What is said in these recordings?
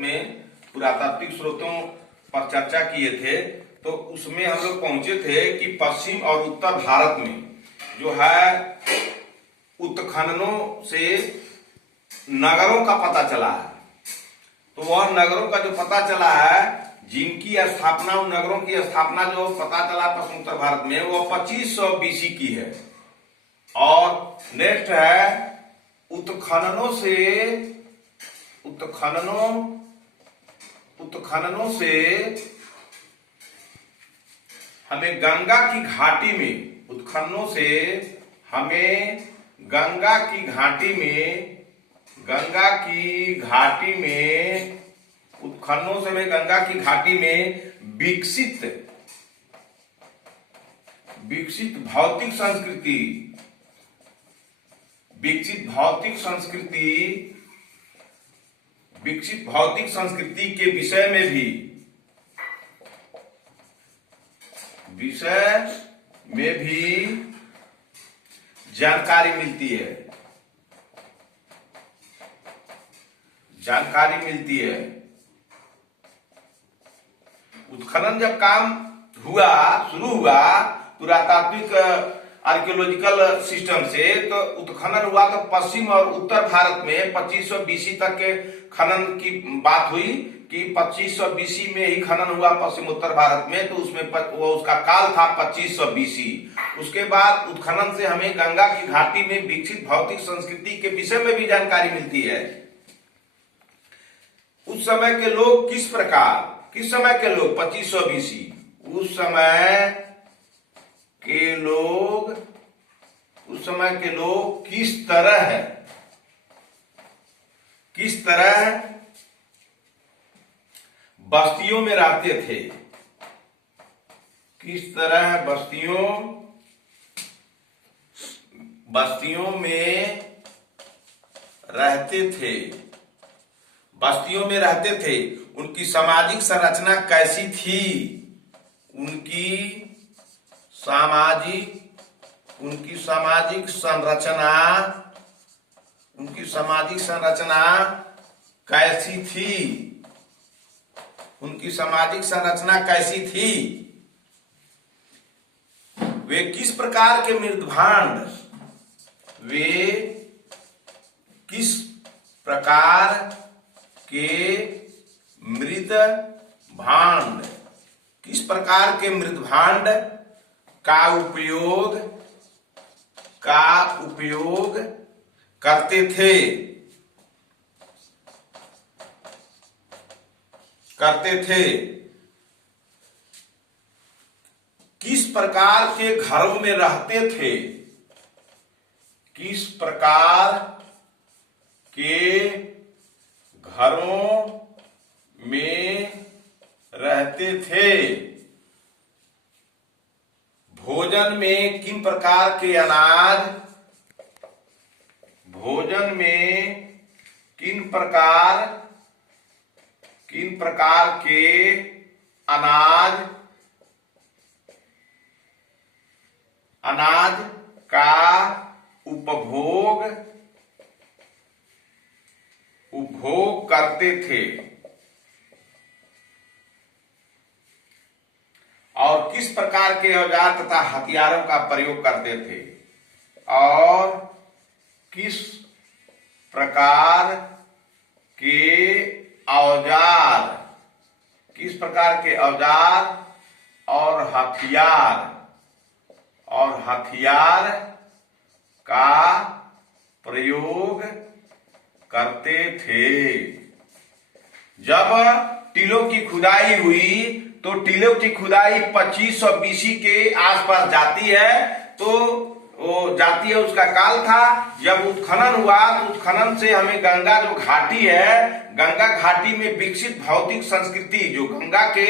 में पुरातात्विक स्रोतों पर चर्चा किए थे, तो उसमें हम लोग पहुंचे थे कि पश्चिम और उत्तर भारत में जो है उत्खननों से नगरों का पता चला है। तो वह नगरों का जो पता चला है, जिनकी स्थापना, उन नगरों की स्थापना जो पता चला पश्चिम उत्तर भारत में, वो 2500 बीसी की है। और नेक्स्ट है उत्खननों से हमें गंगा की घाटी में, उत्खननों से हमें गंगा की घाटी में, उत्खननों से हमें गंगा की घाटी में विकसित भौतिक संस्कृति के विषय में भी जानकारी मिलती है। उत्खनन जब काम शुरू हुआ पुरातात्विक आर्कियोलॉजिकल सिस्टम से, तो उत्खनन हुआ तो पश्चिम और उत्तर भारत में 2500 बीसी तक के खनन की बात हुई कि 2500 बीसी में ही खनन हुआ पश्चिम उत्तर भारत में, तो उसमें वो उसका काल था 2500 बीसी। उसके बाद उत्खनन से हमें गंगा की घाटी में विकसित भौतिक संस्कृति के विषय में भी जानकारी मिलती है। उस समय के लोग किस समय के लोग 2500 बीसी, उस समय के लोग किस तरह बस्तियों में रहते थे, बस्तियों में रहते थे, उनकी सामाजिक संरचना कैसी थी, उनकी सामाजिक संरचना कैसी थी, वे किस प्रकार के मृदभांड का उपयोग करते थे। किस प्रकार के घरों में रहते थे, भोजन में किन प्रकार के अनाज का उपभोग करते थे, और किस प्रकार के औजार तथा हथियारों का प्रयोग करते थे, और किस प्रकार के औजार और हथियार का प्रयोग करते थे। जब टीलों की खुदाई हुई, तो टीलों की खुदाई 2500 बीसी के आसपास जाती है, उसका काल था। जब उत्खनन हुआ, तो उत्खनन से हमें गंगा जो घाटी है, गंगा घाटी में विकसित भौतिक संस्कृति, जो गंगा के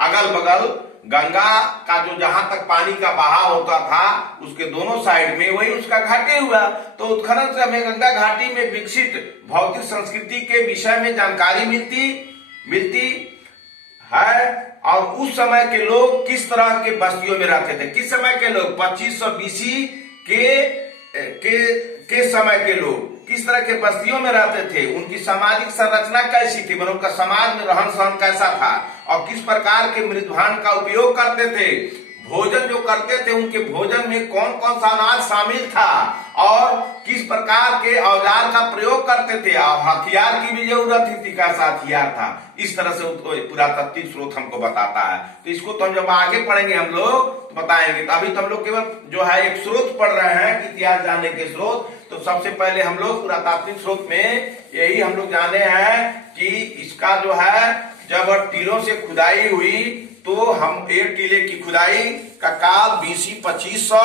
अगल बगल, गंगा का जो जहां तक पानी का बहाव होता था, उसके दोनों साइड में वही उसका घाटी हुआ। तो उत्खनन से हमें गंगा घाटी में विकसित भौतिक संस्कृति के विषय में जानकारी मिलती है। और उस समय के लोग किस तरह के बस्तियों में रहते थे, किस समय के लोग 2500 बीसी के समय के लोग किस तरह के बस्तियों में रहते थे, उनकी सामाजिक संरचना कैसी थी, मतलब उनका समाज में रहन सहन कैसा था, और किस प्रकार के मृदभांड का उपयोग करते थे, भोजन जो करते थे उनके भोजन में कौन कौन सा अनाज शामिल था, और किस प्रकार के औजार का प्रयोग करते थे, और हथियार की भी जरूरत थी, कैसा हथियार था। इस तरह से पुरातात्विक स्रोत हमको बताता है। तो इसको तो हम जब आगे पढ़ेंगे हम लोग तो बताएंगे। तो अभी तो हम लोग केवल जो है एक स्रोत पढ़ रहे हैं कि इतिहास जानने के स्रोत। तो सबसे पहले हम लोग पुरातात्विक स्रोत में यही हम लोग जाने हैं कि इसका जो है जब टीलों से खुदाई हुई तो हम एक टीले की खुदाई का काल BC 2500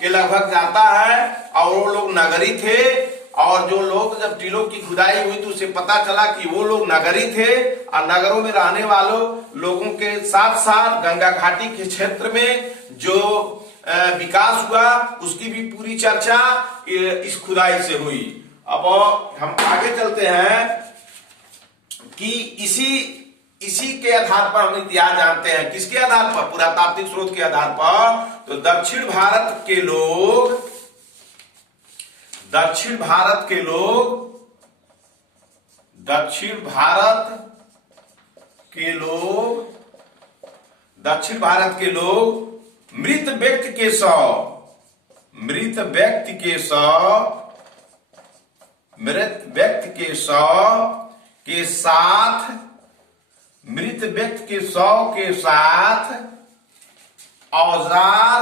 के लगभग जाता है, और वो लोग नगरी थे, और जो लोग जब टीलों की खुदाई हुई तो उसे पता चला कि वो लोग नगरी थे, और नगरों में रहने वालों लोगों के साथ साथ गंगा घाटी के क्षेत्र में जो विकास हुआ उसकी भी पूरी चर्चा इस खुदाई से हुई। अब हम आगे चलते हैं कि इसी के आधार पर हम इतिहास जानते हैं। किसके आधार पर? पुरातात्विक स्रोत के आधार पर। तो दक्षिण भारत के लोग दक्षिण भारत के लोग मृत व्यक्ति के शव के साथ औजार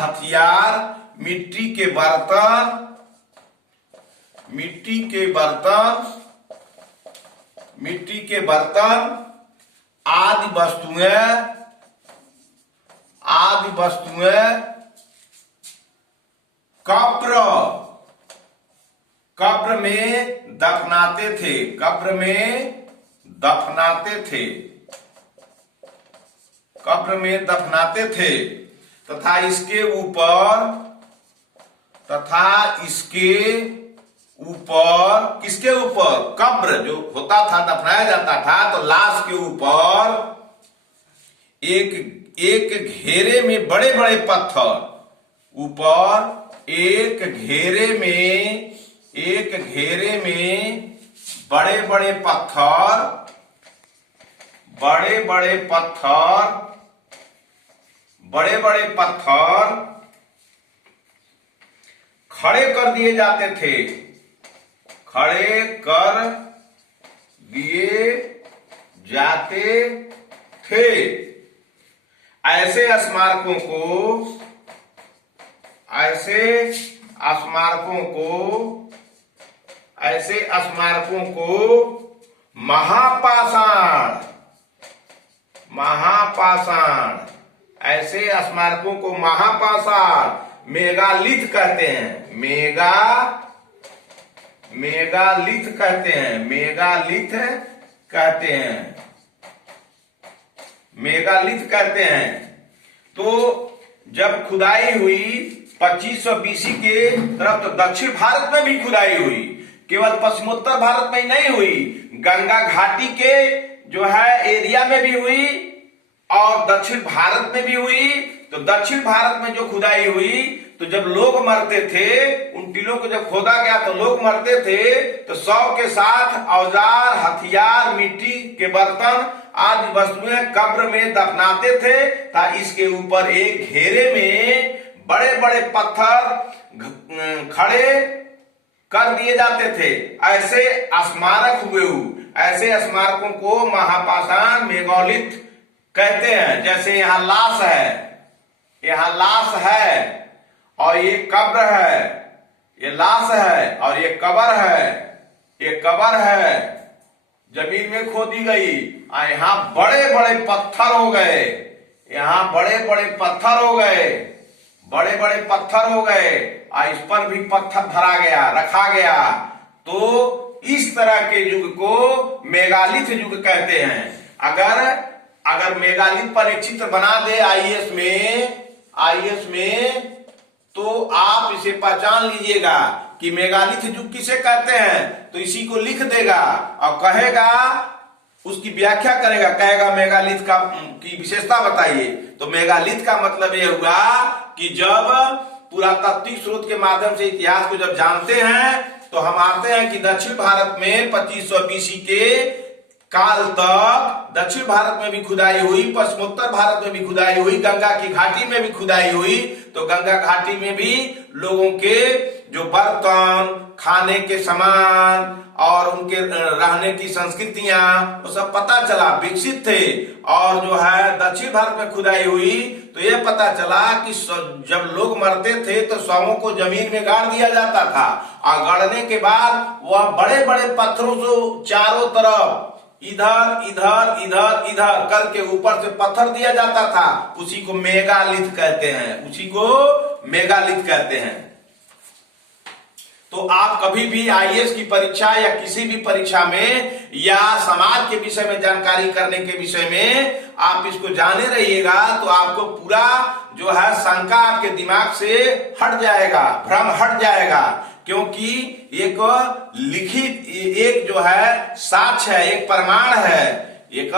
हथियार, मिट्टी के बर्तन आदि वस्तुएं कब्र में दफनाते थे तथा इसके ऊपर किसके ऊपर? कब्र जो होता था, दफनाया जाता था, तो लाश के ऊपर एक घेरे में बड़े बड़े पत्थर, बड़े बड़े पत्थर खड़े कर दिए जाते थे। ऐसे स्मारकों को महापाषाण मेगालिथ कहते हैं। मेगालिथ कहते हैं। तो जब खुदाई हुई 2500 BC के तरफ, तो दक्षिण भारत में भी खुदाई हुई, केवल पश्चिमोत्तर भारत में ही नहीं हुई, गंगा घाटी के जो है एरिया में भी हुई और दक्षिण भारत में भी हुई। तो दक्षिण भारत में जो खुदाई हुई तो जब लोग मरते थे, उन टीलों को जब खोदा गया तो लोग मरते थे, तो शव के साथ औजार, हथियार, मिट्टी के बर्तन आदि वस्तुएं कब्र में दफनाते थे। था इसके ऊपर एक घेरे में बड़े बड़े पत्थर खड़े कर दिए जाते थे। ऐसे स्मारक हुए। ऐसे स्मारकों को महापाषाण मेगालिथ कहते हैं। जैसे यहाँ लाश है और ये कब्र है, ये लाश है और ये कब्र है, जमीन में खोदी गई। यहाँ बड़े बड़े पत्थर हो गए, पत्थर हो गए और इस पर भी पत्थर धरा गया, रखा गया। तो इस तरह के युग को मेगालिथ युग कहते हैं। अगर मेगालिथ पर एक चित्र बना दे आईएएस में तो आप इसे पहचान लीजिएगा कि मेगालिथ युग किसे कहते हैं। तो इसी को लिख देगा और कहेगा उसकी व्याख्या करेगा, कहेगा मेगालिथ का की विशेषता बताइए। तो मेगालिथ का मतलब यह हुआ कि जब पुरातात्विक स्रोत के माध्यम से इतिहास को जब जानते हैं तो हम आते हैं कि दक्षिण भारत में 2500 बीसी के काल तक दक्षिण भारत में भी खुदाई हुई, पश्चिमोत्तर भारत में भी खुदाई हुई, गंगा की घाटी में भी खुदाई हुई। तो गंगा घाटी में भी लोगों के जो बर्तन, खाने के सामान और उनके रहने की संस्कृतियां वो सब पता चला, विकसित थे। और जो है दक्षिण भारत में खुदाई हुई तो यह पता चला कि जब लोग मरते थे तो शवों को जमीन में गाड़ दिया जाता था, और गाड़ने के बाद वह बड़े बड़े पत्थरों से चारों तरफ इधर इधर इधर इधर करके ऊपर से पत्थर दिया जाता था। उसी को मेगालिथ कहते हैं, उसी को मेगालिथ कहते हैं। तो आप कभी भी आईएएस की परीक्षा या किसी भी परीक्षा में या समाज के विषय में जानकारी करने के विषय में आप इसको जाने रहिएगा तो आपको पूरा जो है शंका आपके दिमाग से हट जाएगा, भ्रम हट जाएगा। क्योंकि एक लिखित एक जो है साक्ष्य है, एक प्रमाण है, एक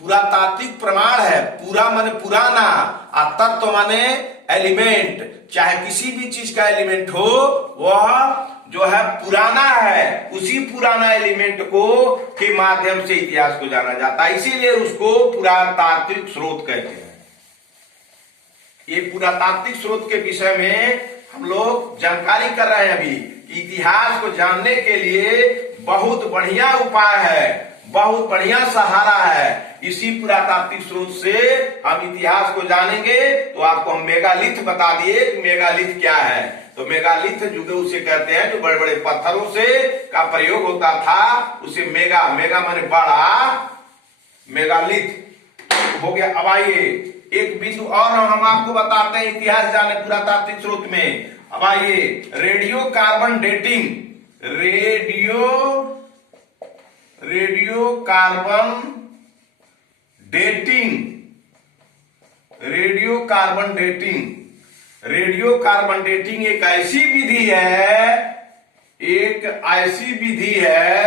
पुरातात्विक प्रमाण है। पूरा माने पुराना, और तत्व माने एलिमेंट। चाहे किसी भी चीज का एलिमेंट हो वह जो है पुराना है, उसी पुराना एलिमेंट को के माध्यम से इतिहास को जाना जाता है, इसीलिए उसको पुरातात्विक स्रोत कहते हैं। ये पुरातात्विक स्रोत के विषय में हम लोग जानकारी कर रहे हैं। अभी इतिहास को जानने के लिए बहुत बढ़िया उपाय है, बहुत बढ़िया सहारा है। इसी पुरातात्विक स्रोत से हम इतिहास को जानेंगे। तो आपको हम मेगालिथ बता दिए कि मेगालिथ क्या है। तो मेगालिथ जो उसे कहते हैं जो बड़े बड़े पत्थरों से का प्रयोग होता था, उसे मेगा माने बड़ा, मेगालिथ हो गया। अब आइए एक बिंदु और हम आपको बताते हैं इतिहास जाने पुरातात्विक स्रोत में। अब आइए radio carbon dating, radio carbon dating, radio carbon dating. Radio carbon dating एक ऐसी विधि है, एक ऐसी विधि है,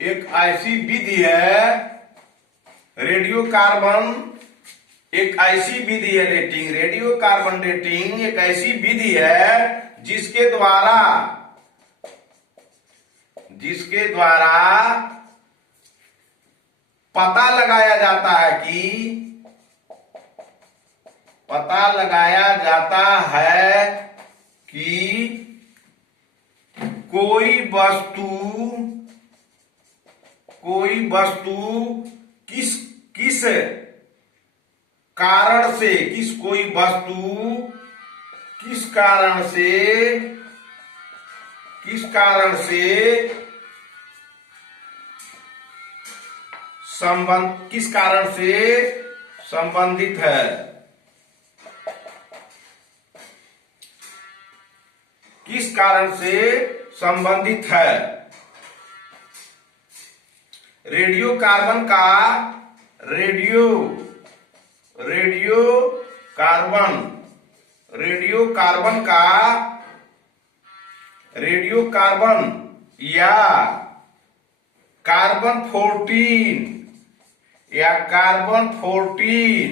एक ऐसी विधि है, रेडियो कार्बन एक ऐसी विधि है डेटिंग, रेडियो कार्बन डेटिंग एक ऐसी विधि है जिसके द्वारा पता लगाया जाता है कि कोई वस्तु किस कारण से, कोई वस्तु किस कारण से संबंधित है, किस कारण से संबंधित है। रेडियो कार्बन का रेडियो कार्बन या कार्बन 14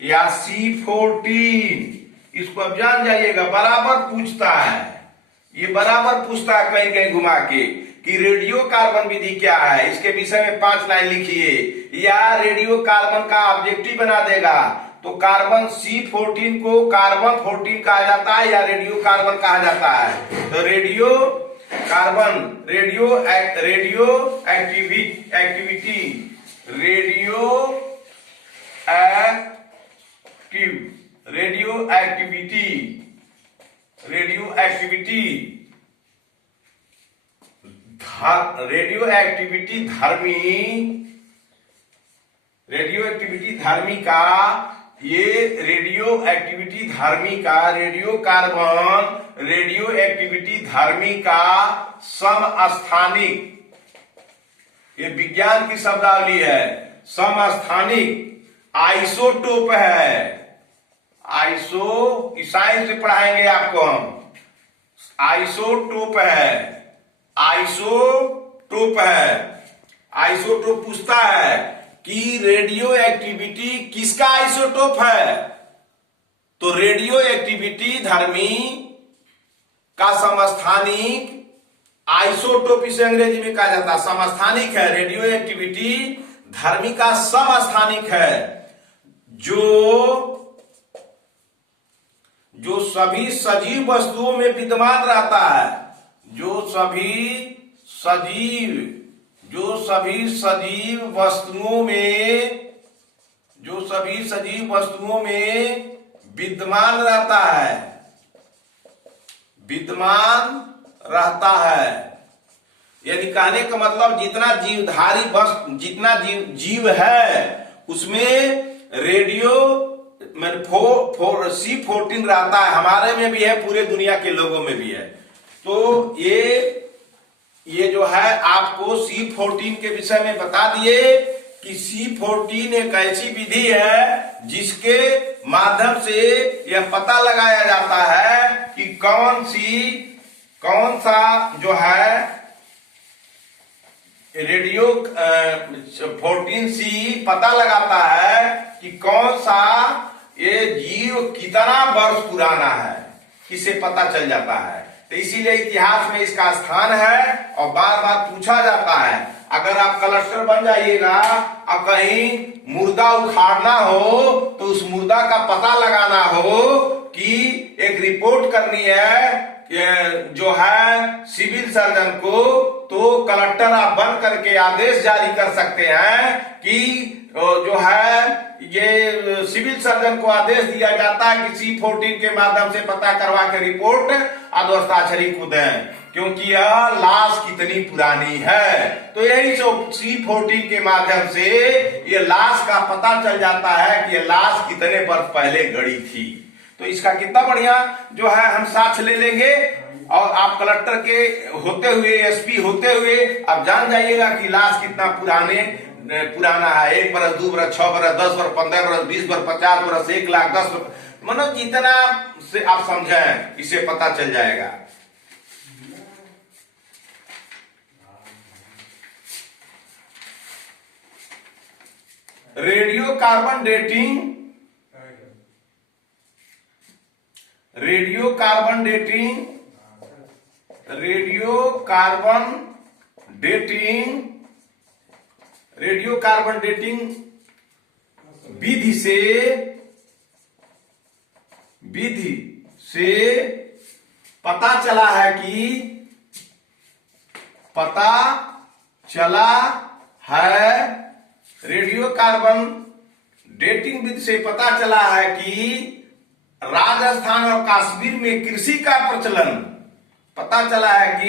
या C14, इसको अब जान जाइएगा। बराबर पूछता है, ये बराबर पूछता है कहीं कहीं घुमा के कि रेडियो कार्बन विधि क्या है, इसके विषय में 5 लाइन लिखिए। या रेडियो कार्बन का ऑब्जेक्टिव बना देगा तो कार्बन C14 को कार्बन 14 कहा जाता है या रेडियो कार्बन कहा जाता है। तो रेडियो कार्बन, रेडियो एक्टिविटी धर्मी का, ये रेडियो एक्टिविटी धर्मी का समस्थानिक, ये विज्ञान की शब्दावली है, समस्थानिक आइसोटोप है। साइंस से पढ़ाएंगे आपको हम। आइसोटोप है, आइसोटोप पूछता है कि रेडियो एक्टिविटी किसका आइसोटोप है, तो रेडियो एक्टिविटी धर्मी का समस्थानिक आइसोटोप इसे अंग्रेजी में कहा जाता है, समस्थानिक है। रेडियो एक्टिविटी धर्मी का समस्थानिक है जो सभी सजीव वस्तुओं में विद्यमान रहता है, जो सभी सजीव वस्तुओं में विद्यमान रहता है। यानी कहने का मतलब जितना जीवधारी वस्तु, जितना जीव है उसमें रेडियो C14 रहता है। हमारे में भी है, पूरे दुनिया के लोगों में भी है। तो ये जो है आपको C14 के विषय में बता दिए कि C14 एक ऐसी विधि है जिसके माध्यम से यह पता लगाया जाता है कि कौन सा जो है रेडियो 14C पता लगाता है कि कौन सा ये जीव कितना वर्ष पुराना है, इसे पता चल जाता है। तो इसीलिए इतिहास में इसका स्थान है और बार बार पूछा जाता है। अगर आप कलेक्टर बन जाइएगा और कहीं मुर्दा उखाड़ना हो तो उस मुर्दा का पता लगाना हो कि एक रिपोर्ट करनी है जो है सिविल सर्जन को, तो कलेक्टर आप बन करके आदेश जारी कर सकते हैं कि जो है ये सिविल सर्जन को आदेश दिया जाता है कि C14 के माध्यम से पता करवा के रिपोर्ट अधोस्ताक्षरी को दें, क्योंकि यह लाश कितनी पुरानी है। तो यही C14 के माध्यम से ये लाश का पता चल जाता है कि ये लाश कितने वर्ष पहले गड़ी थी। तो इसका कितना बढ़िया जो है हम साक्ष्य ले लेंगे और आप कलेक्टर के होते हुए, SP होते हुए आप जान जाइएगा कि लाश कितना पुराना है। 1 बरस, 2 बरस, 6 बरस, 10 बरस, 15 बरस, 20 बरस, 50 बरस, 1 लाख, 10 मतलब जितना से आप समझें इसे पता चल जाएगा। रेडियो कार्बन डेटिंग विधि से पता चला है रेडियो कार्बन डेटिंग विधि से पता चला है कि राजस्थान और कश्मीर में कृषि का प्रचलन, पता चला है कि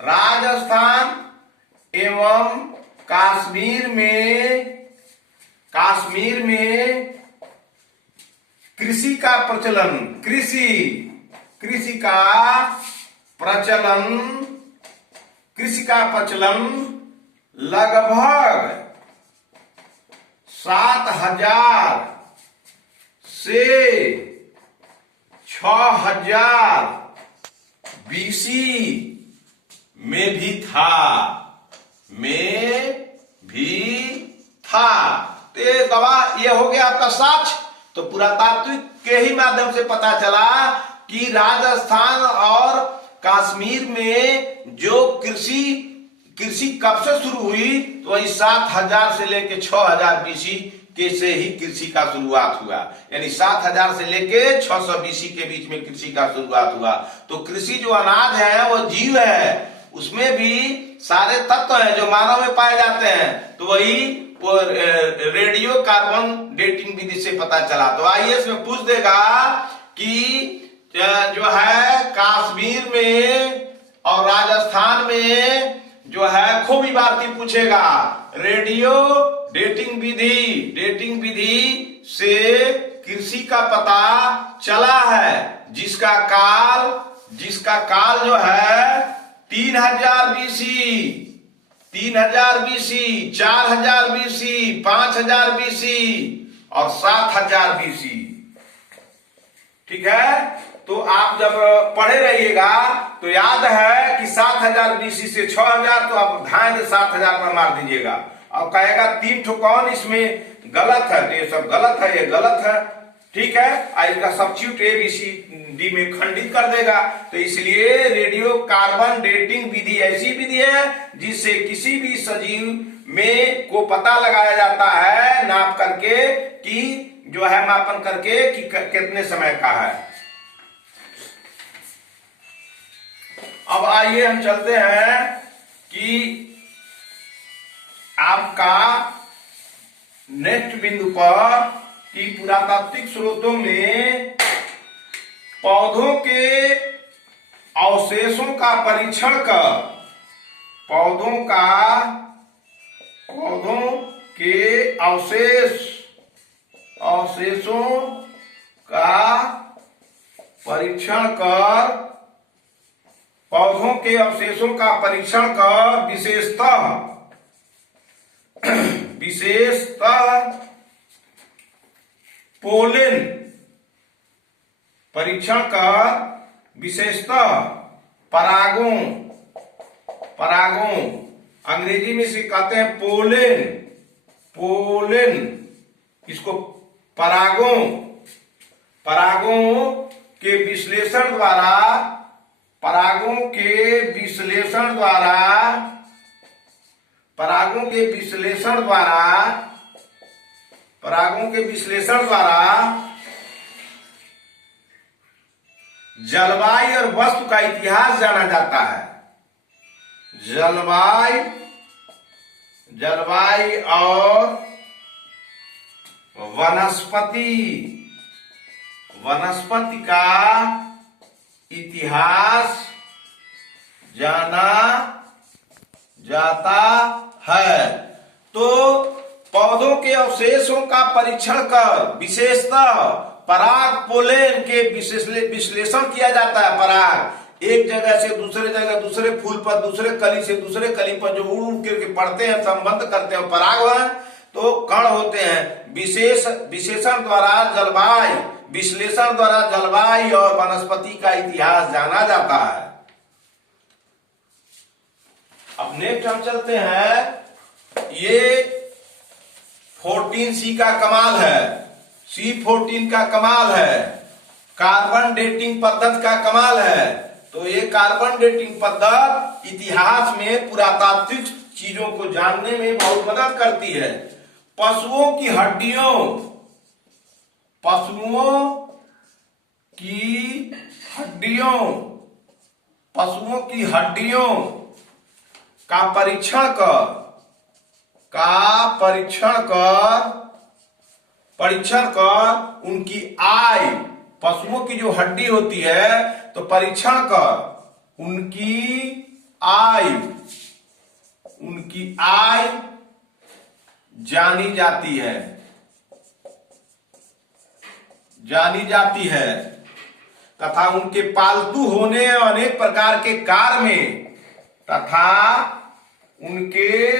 राजस्थान एवं कश्मीर में कृषि का प्रचलन लगभग 7000 से 6000 BC में भी था। तो ये गवाह ये हो गया आपका साक्ष्य। तो पुरातात्विक के ही माध्यम से पता चला कि राजस्थान और कश्मीर में जो कृषि कब से शुरू हुई, तो वही 7000 से लेके 6000 BC के से ही कृषि का शुरुआत हुआ। यानी 7000 से लेके 600 BC के बीच में कृषि का शुरुआत हुआ। तो कृषि जो अनाज है वो जीव है, उसमें भी सारे तत्व हैं जो मानव में पाए जाते हैं। तो वही वो रेडियो कार्बन डेटिंग विधि से पता चला। तो IAS में पूछ देगा कि जो है कश्मीर में और राजस्थान में जो है खूब इबारती पूछेगा। रेडियो डेटिंग विधि से कृषि का पता चला है जिसका काल जो है 3000 BC, 4000 BC, 5000 BC और 7000 BC। ठीक है। तो आप जब पढ़े रहिएगा तो याद है कि 7000 BC से 6000, तो आप ढाएंगे 7000 पर मार दीजिएगा और कहेगा 3 ठो कौन इसमें गलत है, तो ये सब गलत है, ये गलत है, ठीक है। इसका सब्स्टिट्यूट ABCD में खंडित कर देगा। तो इसलिए रेडियो कार्बन डेटिंग विधि ऐसी विधि है जिससे किसी भी सजीव में को पता लगाया जाता है नाप करके कि जो है मापन करके कि कितने समय का है। अब आइए हम चलते हैं कि आपका नेक्स्ट बिंदु पर कि पुरातात्विक स्रोतों में पौधों के अवशेषों का परीक्षण कर पौधों के अवशेषों का परीक्षण कर पौधों के अवशेषों का परीक्षण कर विशेषतः पोलन परीक्षण कर विशेषतः परागों अंग्रेजी में से कहते हैं पोलन इसको परागों के विश्लेषण द्वारा परागों के विश्लेषण द्वारा जलवायु और वस्तु का इतिहास जाना जाता है। जलवायु और वनस्पति का इतिहास जाना जाता है। तो पौधों के अवशेषों का परीक्षण कर विशेषतः पराग पोलन के विश्लेषण किया जाता है। पराग एक जगह से दूसरे जगह, दूसरे फूल पर, दूसरे कली से दूसरे कली पर जो उड़ करके पड़ते हैं, संबंध करते हैं, परागण तो कण होते हैं। विशेषण द्वारा जलवायु विश्लेषण द्वारा जलवायु और वनस्पति का इतिहास जाना जाता है। अब नेक्स्ट हम चलते हैं, ये 14C का कमाल है, C14 का कमाल है, कार्बन डेटिंग पद्धति का कमाल है। तो ये कार्बन डेटिंग पद्धति इतिहास में पुरातात्विक चीजों को जानने में बहुत मदद करती है। पशुओं की हड्डियों का परीक्षण कर उनकी आय, पशुओं की जो हड्डी होती है तो परीक्षण कर उनकी आय जानी जाती है तथा उनके पालतू होने और अनेक प्रकार के कार्य में तथा उनके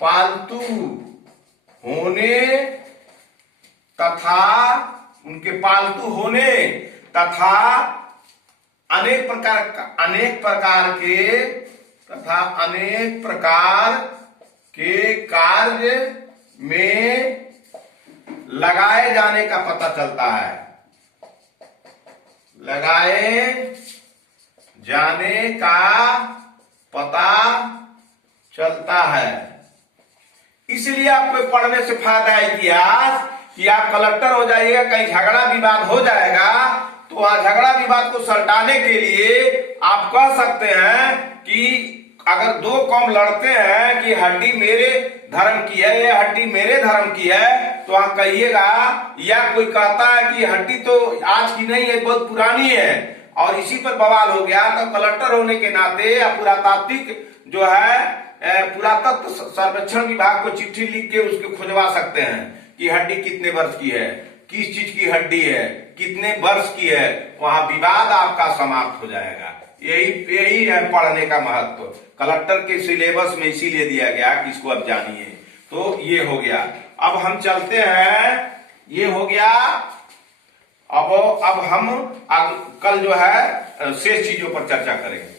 पालतू होने तथा अनेक प्रकार के कार्य में लगाए जाने का पता चलता है। इसलिए आपको पढ़ने से फायदा है इतिहास कि आप कलेक्टर हो जाइएगा, कहीं झगड़ा विवाद हो जाएगा तो वहां झगड़ा विवाद को सल्टाने के लिए आप कह सकते हैं कि अगर दो कौम लड़ते हैं कि हड्डी मेरे धर्म की है, ये हड्डी मेरे धर्म की है, तो वहां कहिएगा, या कोई कहता है कि हड्डी तो आज की नहीं है, बहुत पुरानी है, और इसी पर बवाल हो गया, तो कलेक्टर होने के नाते या पुरातात्विक जो है पुरातत्व सर्वेक्षण विभाग को चिट्ठी लिख के उसको खुजवा सकते हैं कि हड्डी कितने वर्ष की है, किस चीज की हड्डी है, कितने वर्ष की है, वहां विवाद आपका समाप्त हो जाएगा। यही है पढ़ने का महत्व। कलेक्टर के सिलेबस में इसीलिए दिया गया कि इसको अब जानिए। तो ये हो गया। अब हम चलते हैं, ये हो गया अब हम कल जो है शेष चीजों पर चर्चा करेंगे।